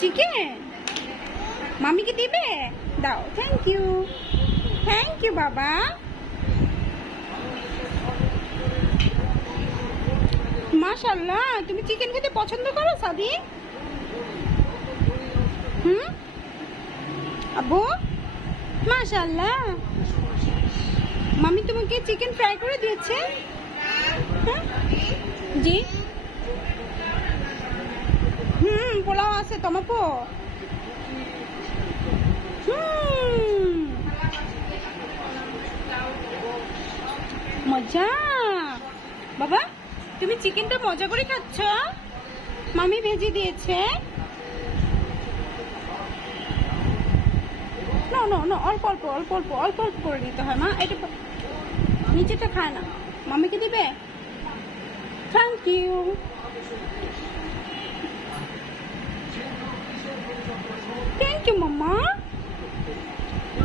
Chicken মামিকে দিবে? দাও। Thank you বাবা। মাশাআল্লাহ, তুমি চিকেন খেতে পছন্দ করো সাদি? আব্বু মাশাআল্লাহ, মামি তোমাকে চিকেন ফ্রাই করে দিয়েছে। হ্যাঁ জি, পোলাও আছে তোমাপো। মজা। বাবা তুমি চিকেনটা মজা করে খাচ্ছ? মামি ভেজে দিয়েছে। না না না, অল্প অল্প অল্প অল্প অল্প অল্প করে নিতে হয় মা। এটা নিচেটা খায় না, মামিকে দিবে। Thank you.